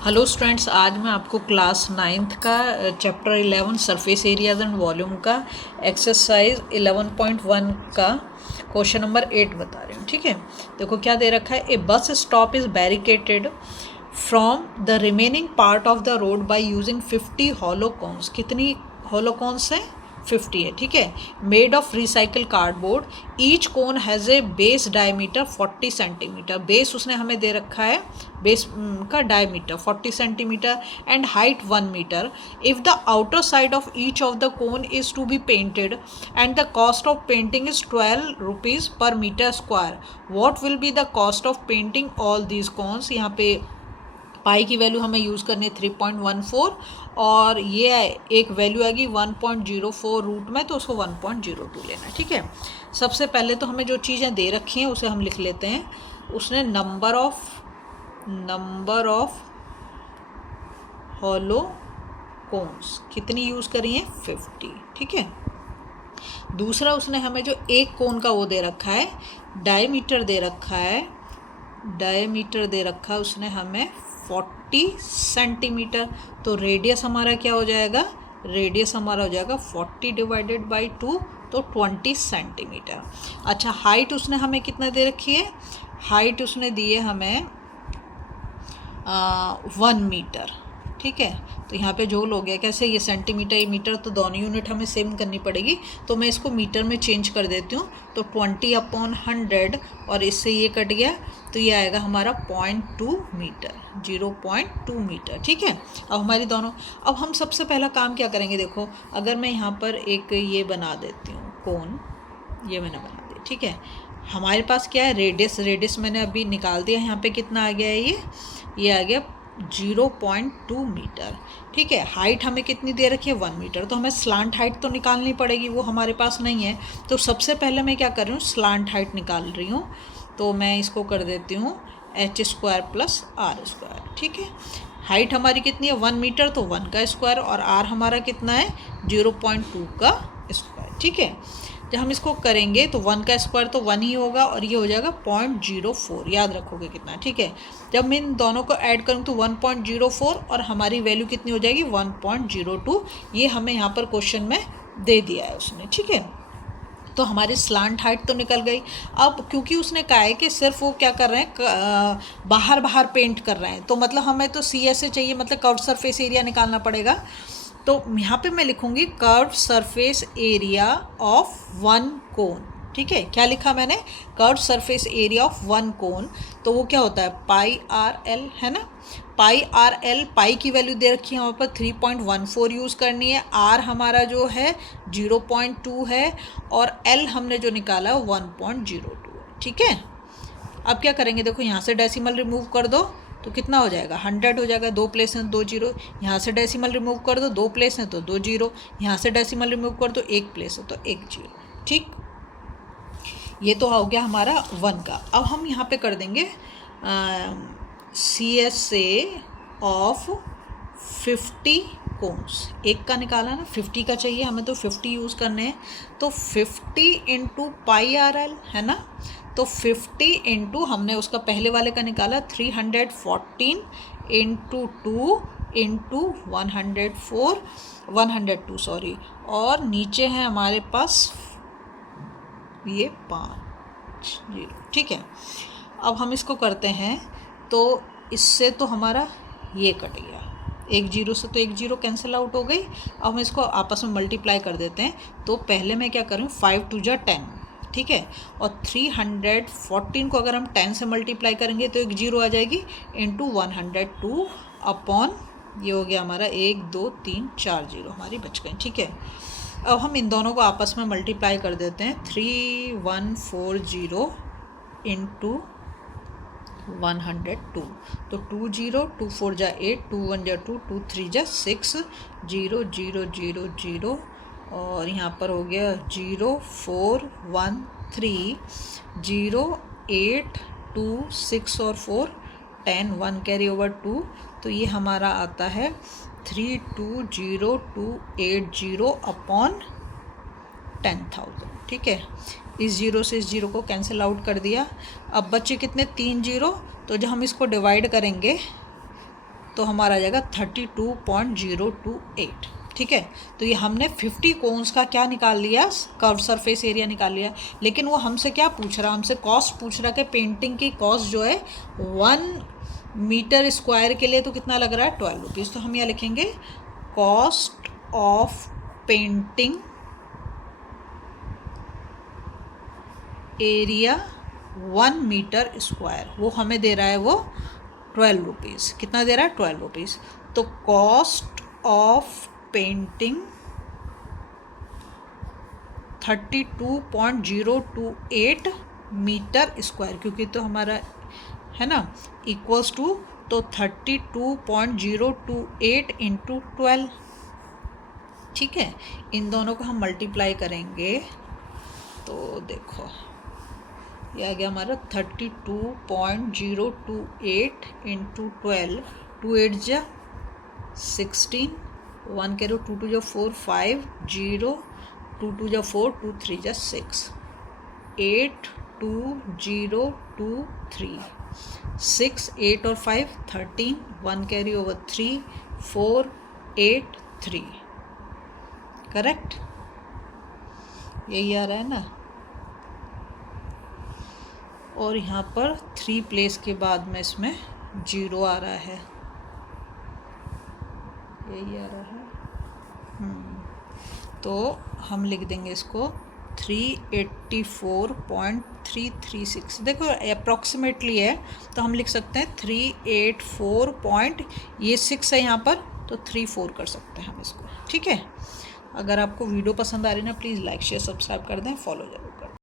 Hello students, आज मैं आपको क्लास 9th का chapter 11 surface areas and volume का एक्सरसाइज 11.1 का क्वेश्चन नंबर 8 बता रही हूँ। ठीक है, देखो क्या दे रखा है। A bus stop is barricaded from the remaining part of the road by using 50 hollow cones. कितनी हॉलो कॉन्स हैं? 50 है। ठीक है, made of recycle cardboard. Each cone has a base diameter 40 centimetre. Base उसने हमें दे रखा है, बेस का diameter 40 centimetre and height 1 metre. If the outer side of each of the cone is to be painted and the cost of painting is 12 rupees per metre square, what will be the cost of painting all these cones. यहाँ पे पाई की value हमें use करनी है 3.14 और ये एक value आएगी 1.04 रूट में, तो उसको 1.02 लेना है। ठीक है, सबसे पहले तो हमें जो चीज़ें दे रखी हैं उसे हम लिख लेते हैं। उसने नंबर ऑफ हॉलो कोन्स कितनी यूज़ करी है? 50। ठीक है, दूसरा उसने हमें जो एक कोन का वो दे रखा है, डायमीटर दे रखा है, डायमीटर दे रखा है उसने हमें 40 सेंटीमीटर। तो रेडियस हमारा क्या हो जाएगा? रेडियस हमारा हो जाएगा 40 डिवाइडेड बाई 2, तो 20 सेंटीमीटर। अच्छा, हाइट उसने हमें कितना दे रखी है? हाइट उसने दी है हमें 1 मीटर। ठीक है, तो यहाँ पे जो हो गया कैसे, ये सेंटीमीटर ये मीटर, तो दोनों यूनिट हमें सेम करनी पड़ेगी, तो मैं इसको मीटर में चेंज कर देती हूँ। तो 20/100 और इससे ये कट गया, तो ये आएगा हमारा 0.2 मीटर, 0.2 मीटर। ठीक है, अब हमारी दोनों, अब हम सबसे पहला काम क्या करेंगे, देखो अगर मैं यहाँ पर एक ये बना देती हूँ कोन, ये मैंने बना दी। ठीक है, हमारे पास क्या है? रेडियस मैंने अभी निकाल दिया। यहाँ पे कितना आ गया है? ये आ गया 0.2 मीटर। ठीक है, हाइट हमें कितनी दे रखी है? 1 मीटर। तो हमें स्लांट हाइट तो निकालनी पड़ेगी, वो हमारे पास नहीं है। तो सबसे पहले मैं क्या कर रही हूँ? स्लांट हाइट निकाल रही हूँ। तो मैं इसको कर देती हूँ h² + r²। ठीक है, हाइट हमारी कितनी है? 1 मीटर, तो 1 का स्क्वायर, और r हमारा कितना है? 0.2 का स्क्वायर। ठीक है, जब हम इसको करेंगे तो 1 का स्क्वायर तो 1 ही होगा, और ये हो जाएगा 0.04, याद रखोगे कितना। ठीक है, जब मैं इन दोनों को ऐड करूँ तो 1.04 और हमारी वैल्यू कितनी हो जाएगी? 1.02। ये हमें यहाँ पर क्वेश्चन में दे दिया है उसने। ठीक है, तो हमारी स्लांट हाइट तो निकल गई। अब क्योंकि उसने कहा है कि सिर्फ वो क्या कर रहे हैं, बाहर पेंट कर रहे हैं, तो मतलब हमें तो CSA चाहिए, मतलब कर्व सरफेस एरिया निकालना पड़ेगा। तो यहाँ पे मैं लिखूँगी कर्व सरफेस एरिया ऑफ 1 कोन। ठीक है, क्या लिखा मैंने? कर्व सरफेस एरिया ऑफ 1 कोन। तो वो क्या होता है? πRL, है ना। πRL, पाई की वैल्यू दे रखी है वहाँ पर 3.14 यूज़ करनी है। R हमारा जो है 0.2 है, और L हमने जो निकाला 1.02 है। ठीक है, अब क्या करेंगे, देखो यहाँ से डेसिमल रिमूव कर दो तो कितना हो जाएगा? 100 हो जाएगा। 2 प्लेस हैं 2 जीरो, यहाँ से डेसिमल रिमूव कर दो, 2 प्लेस हैं तो 2 जीरो, यहाँ से डेसिमल रिमूव कर दो, 1 प्लेस है तो 1 जीरो। ठीक, ये तो हो गया हमारा 1 का। अब हम यहाँ पे कर देंगे CSA ऑफ 50 कोन्स। एक का निकाला ना, 50 का चाहिए हमें, तो 50 यूज़ करने हैं। तो 50 × πRL, है ना। तो 50 इंटू हमने उसका पहले वाले का निकाला 314 × 2 इंटू 102 सॉरी, और नीचे है हमारे पास ये 5 जीरो। ठीक है, अब हम इसको करते हैं, तो इससे तो हमारा ये कट गया, 1 जीरो से तो 1 जीरो कैंसिल आउट हो गई। अब हम इसको आपस में मल्टीप्लाई कर देते हैं। तो पहले मैं क्या करूँ, 5 × 2 = 10। ठीक है, और 314 को अगर हम 10 से मल्टीप्लाई करेंगे तो 1 जीरो आ जाएगी, इंटू 102 अपॉन, ये हो गया हमारा 1 2 3 4 जीरो हमारी बच गई। ठीक है, अब हम इन दोनों को आपस में मल्टीप्लाई कर देते हैं। 3140 इंटू 102, तो 2 जीरो, 2 4 = 8, 2 1 = 2, 2 3 = 6, 0 0 0 0, और यहाँ पर हो गया 0 4 1 3 0 8 2 6 और 4 10, 1 कैरी ओवर 2, तो ये हमारा आता है 320,280 अपॉन 10,000। ठीक है, इस जीरो से इस जीरो को कैंसिल आउट कर दिया। अब बच्चे कितने? 3 जीरो। तो जब हम इसको डिवाइड करेंगे तो हमारा आ जाएगा 32.028। ठीक है, तो ये हमने 50 कोन्स का क्या निकाल लिया, कर्व सरफेस एरिया निकाल लिया। लेकिन वो हमसे क्या पूछ रहा, हमसे कॉस्ट पूछ रहा कि पेंटिंग की कॉस्ट जो है 1 मीटर स्क्वायर के लिए तो कितना लग रहा है, 12 रुपीज़। तो हम यहाँ लिखेंगे cost of painting area 1 metre square, वो हमें दे रहा है वो 12 रुपीज़। कितना दे रहा है, 12 रुपीज़। तो cost of painting 32.028 metre square, क्योंकि तो हमारा है ना इक्वल्स टू, तो 32.028 इंटू 12। ठीक है, इन दोनों को हम मल्टीप्लाई करेंगे तो देखो ये आ गया हमारा 32.028 इंटू 12, 2 8 जा 16, 1 कैरो 2 2 जा 4 5 0, 2 2 जा 4 2 3 जा 6, 82023, 6 8 और 5 13, 1 कैरी ओवर 3 4 8 3। करेक्ट, यही आ रहा है ना। और यहाँ पर 3 प्लेस के बाद में इसमें 0 आ रहा है, यही आ रहा है। तो हम लिख देंगे इसको 384.336। देखो अप्रॉक्सीमेटली है तो हम लिख सकते हैं 384 ये 6 है यहाँ पर, तो 34 कर सकते हैं हम इसको। ठीक है, अगर आपको वीडियो पसंद आ रही है ना, प्लीज़ लाइक शेयर सब्सक्राइब कर दें, फॉलो जरूर।